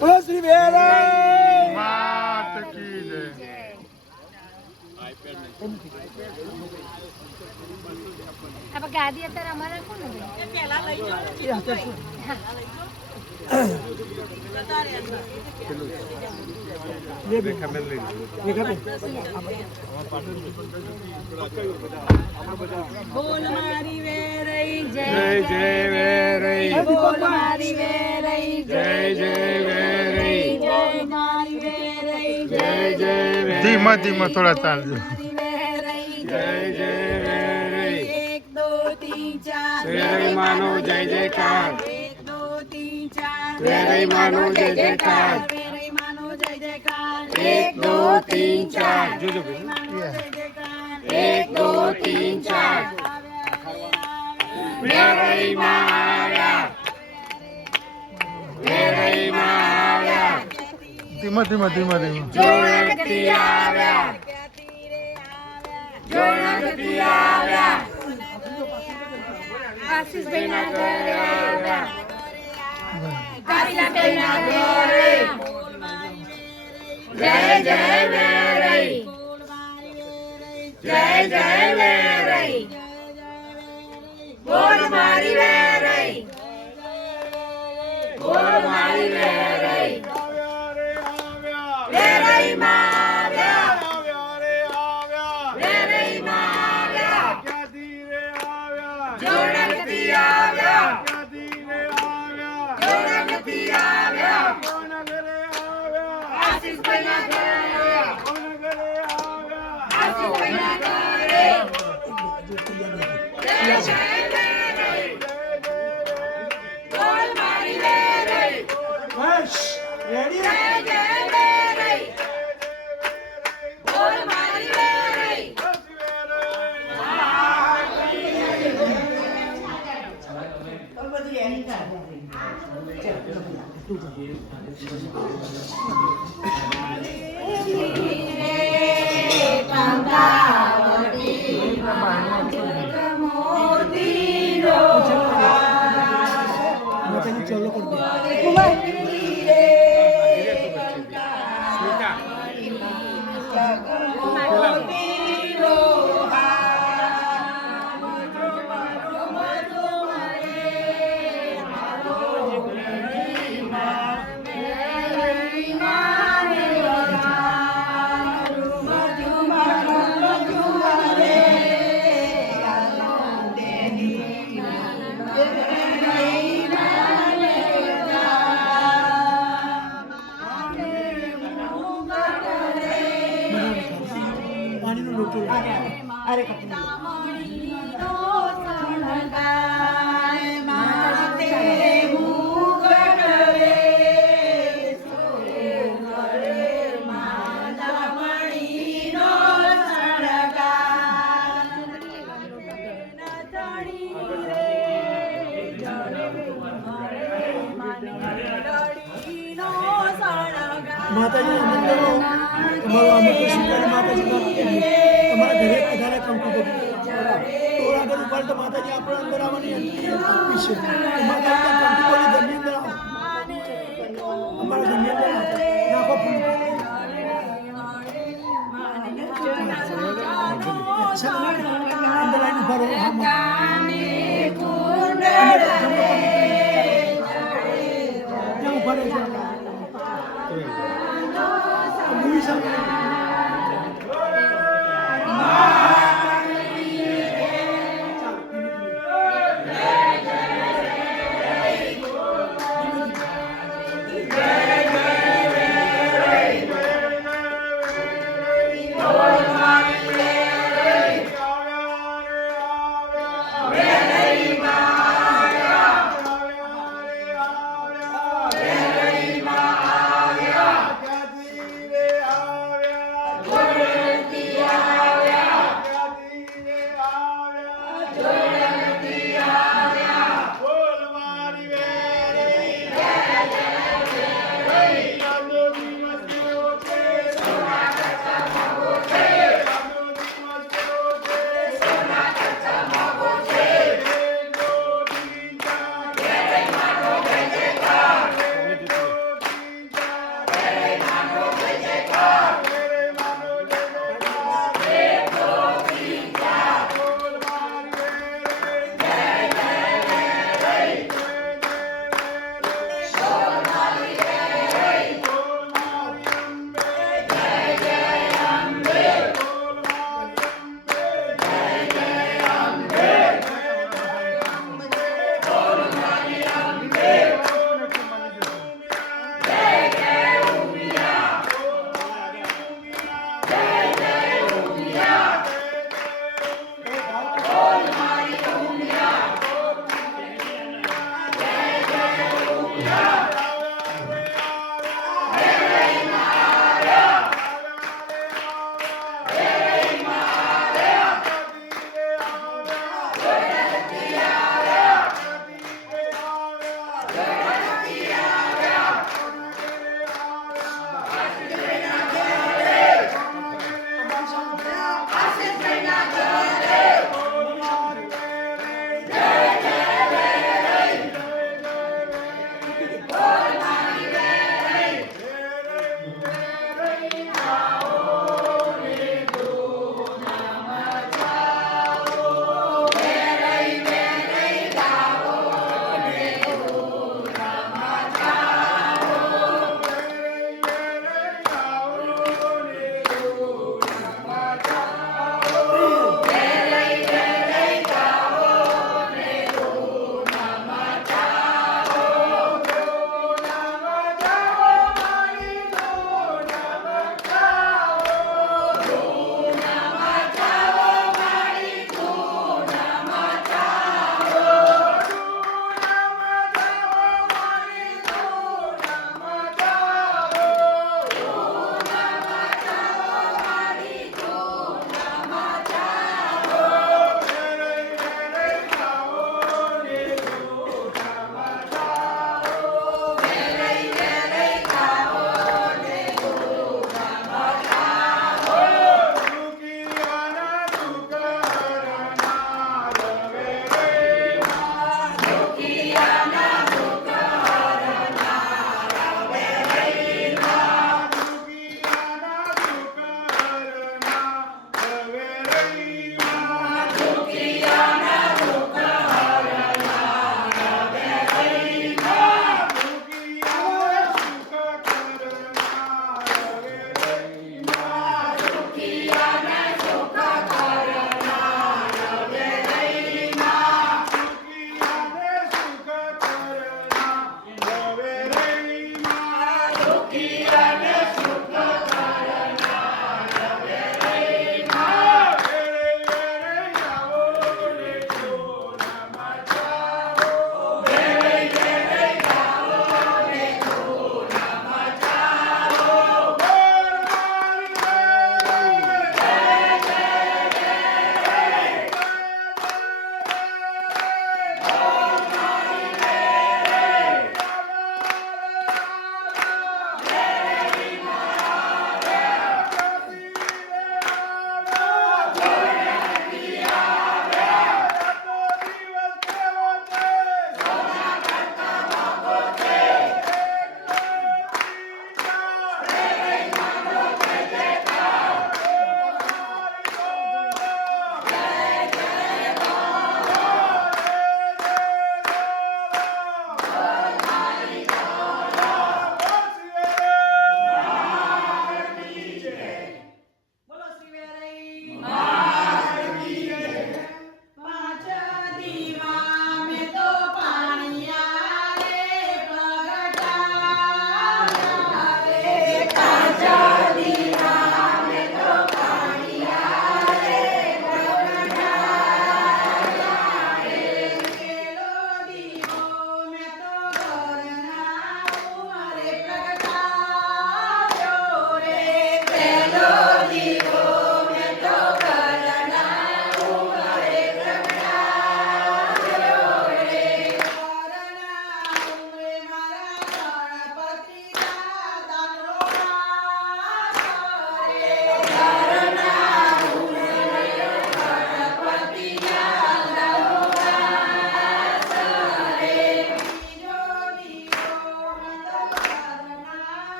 બોલો શ્રી વેરાઈ માત કી જય. ગાદી અત્યારે અમારે કોણ પેલા લઈ બોલ મારી વેરઈ જય જય વેરઈ બોલ મારી વેરઈ જય જય વેરઈ જય મારી વેરઈ જય જય વેરઈ. ધીમા ધીમા થોડા ચાલજો. જય જય વેરઈ 1 2 3 4 વેરઈ માનો જય જયકાર 1 2 3 4 વેરઈ માનો જય જયકાર વેરઈ માનો જય જયકાર 1 2 3 4 જોજો 1 2 3 4 વેરઈ માં આવ્યા વેરઈ માં આવ્યા ધીમા ધીમા ધીમા ધીમા. જોણકતી આવ્યા જોણકતી આવ્યા આશીષભાઈ ના ઘરે આવ્યા આશીષભાઈ ના ઘરે જય જય વેરઈ જય જય વેરઈ બોલ મારી વેરઈ બોલ મારી વેરઈ વેરઈ માં આવ્યા વેરઈ માં આવ્યા જોણકતી આવ્યા જોણકતી આવ્યા આશીષભાઈ ના ઘરે આશીષભાઈ ના ઘરે જય જય વેરઈ બોલ મારી વેરઈ બસ રેડી જય જય વેરઈ બોલ મારી વેરઈ ચાલો કરી પાણીનો લોટો અરે માતાજી તમારો આમંત્રણ સ્વીકારી માતાજી તમારા ઘરે વધારે કંકુ બધું તો આગળ ઉપર તો માતાજી આપણે અંદર આવવાની આપી છે માતાજી કંકુ બધી ઘરની અંદર આવો અમારા ઘરની અંદર નાખો ફૂલ અંદર લાઈન ઉભા રહો ઉભા રહો મૂવી સામે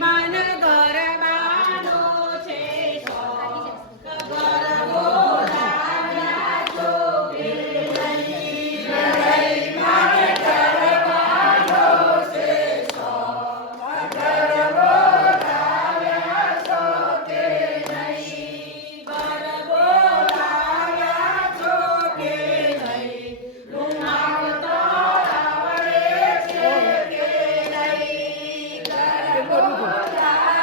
મહેમાન ગરબાનો છે શોખ. ગરબો લાવ્યા છો કે નહીં? મહેમાન ગરબાનો છે શોખ. ગરબો લાવ્યા છો કે નહીં? ગરબો લાવ્યા છો કે નહીં? રૂમાલ તો આવડે છે કે નહીં? ગરબો લાવ્યા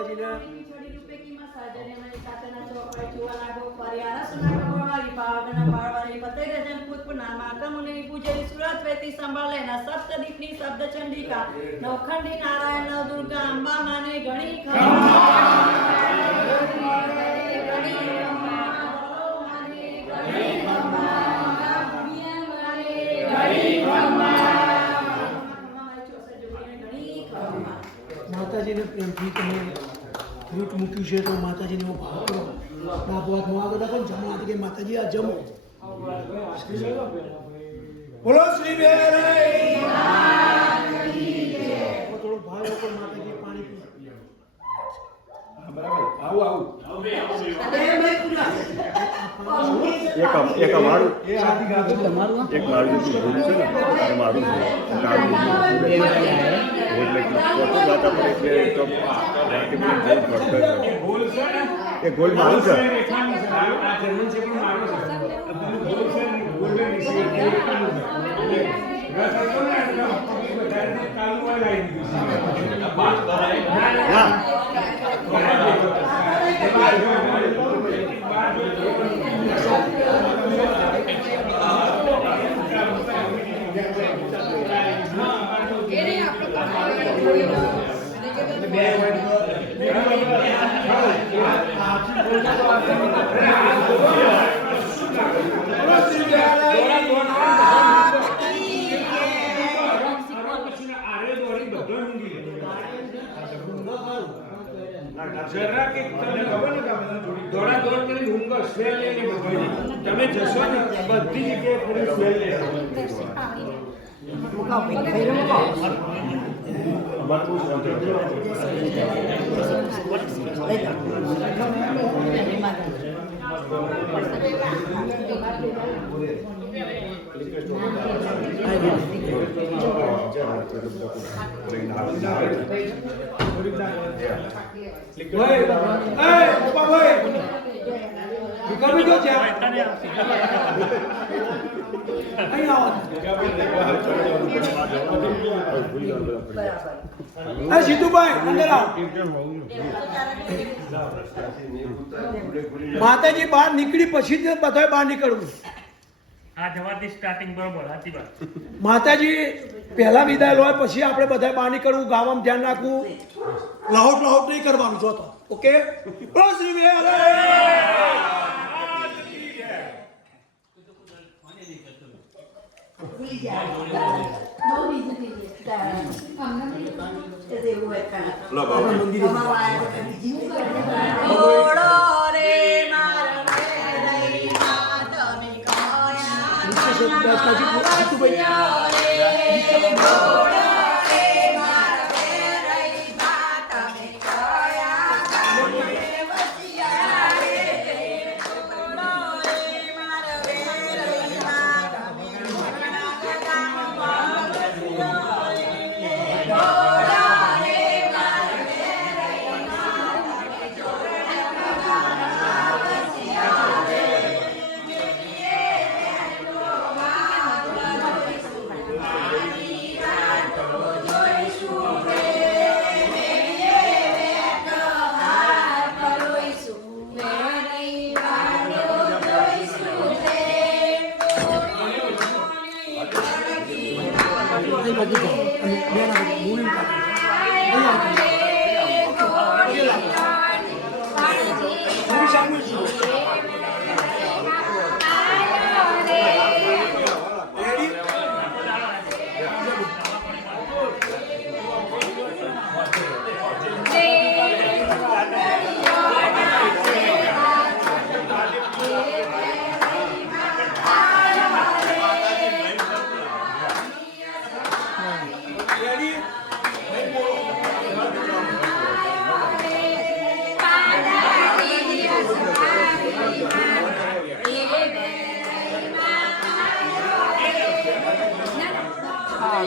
માતાજીને સપ્તદીપની શબ્દ ચંડિકા નવખંડી નારાયણ નવ દુર્ગા અંબા માને ઘણી માતાજીને પ્રેમથી તમે ફ્રૂટ મૂક્યું છે તો માતાજીને એવો ભાવ કરો ડાબો હાથ મોં આગળ રાખો જમણો હાથ કે માતાજી આ જમો બોલો શ્રી વેરાઈ થોડો ભાવ ઉપર માતાજી પાણી પી એક અમારું એક મારું જે ભૂલ છે ને અમારું એ ગોલ મારું છે તમે જશો ને બધી જગ્યાએ સીધુભાઈ અંદર આવો માતાજી બહાર નીકળી પછી જ બધા બહાર નીકળવું આ જવાથી સ્ટાર્ટિંગ બરોબર સાચી વાત માતાજી પહેલા વિદાય લો પછી આપણે બધા બહાર નીકળવું ગાવામાં ધ્યાન રાખવું લાહોટ લાહોટ નહીં કરવાનું જોતો ઓકે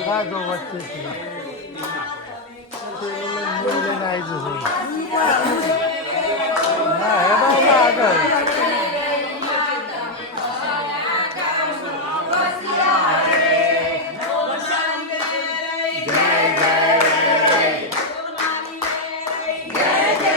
ભાગો વચ્ચેથી આવી જશે ના હેડા આગળ જય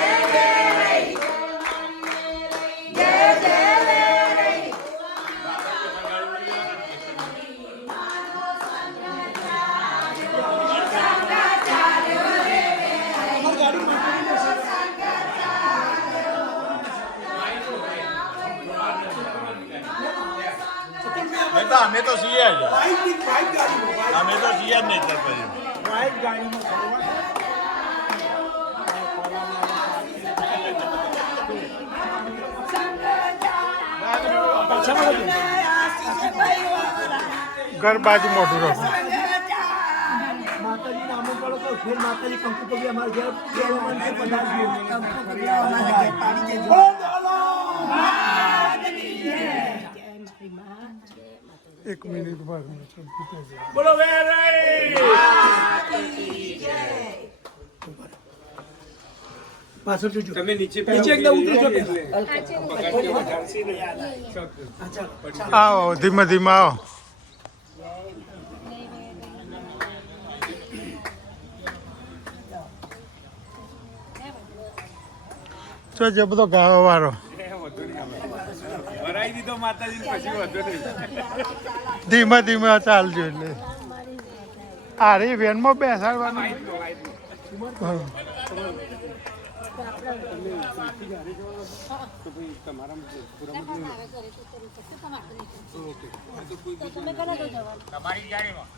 અમે તો છીએ જ વ્હાઈટ ગાડીમાં અમે તો છીએ જ નહીં સર પછી વ્હાઈટ ગાડીમાં ઘર બાજુ મોટું રહે માતાજી નામ પડો તો ફેર માતાજી કંકુ કબી અમાર ઘેર કેળવણ છે પધારજો કંકુ કબી અમાર ઘેર પાણી દેજો એક મિનિટ બાદ બોલો વેરાઈ પાછળ જોજો તમે નીચે એકદમ ઉતરજો આવો ધીમે ધીમે આવો જો જે બધો ગાવા વાળો ભરાઈ દીધો માતાજી પછી વધુ નહીં ધીમે ધીમે ચાલજો એટલે આરી વેનમાં બેસાડવાનું હા. તમારી ગાડીમાં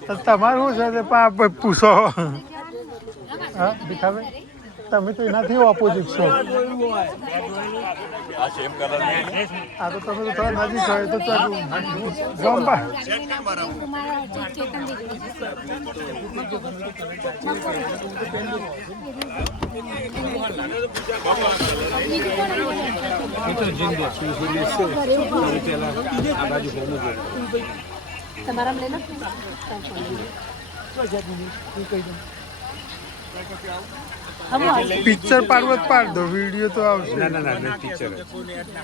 તો તમારું શું છે તે પૂછો હા દેખાવે તમે તો એનાથી ઓપોઝિટ છો આ સેમ કલર આ તો તમે તો થોડા નજીક હોય તો ગમવા તમારા લઈ લો પિક્ચર પાડવો પાડ દો વિડીયો તો આવશે ના ના ના ટીચર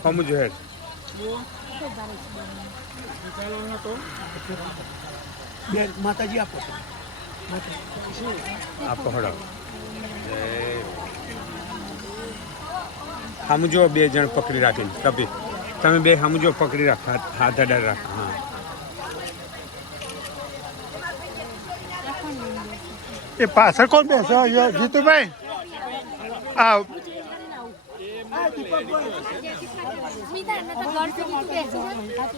હમ જો હેડ બેન માતાજી આપો આપો હડો સમજો બે જણ પકડી રાખીને કપી તમે બે સમજો પકડી રાખો હાથ અડાડ રાખો હા એ પાછળ કોણ બેસો જીતુભાઈ આવ સ્મિતા એમને તો ઘર સુધી તું બેસી જા.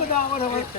બધા આવડ હવે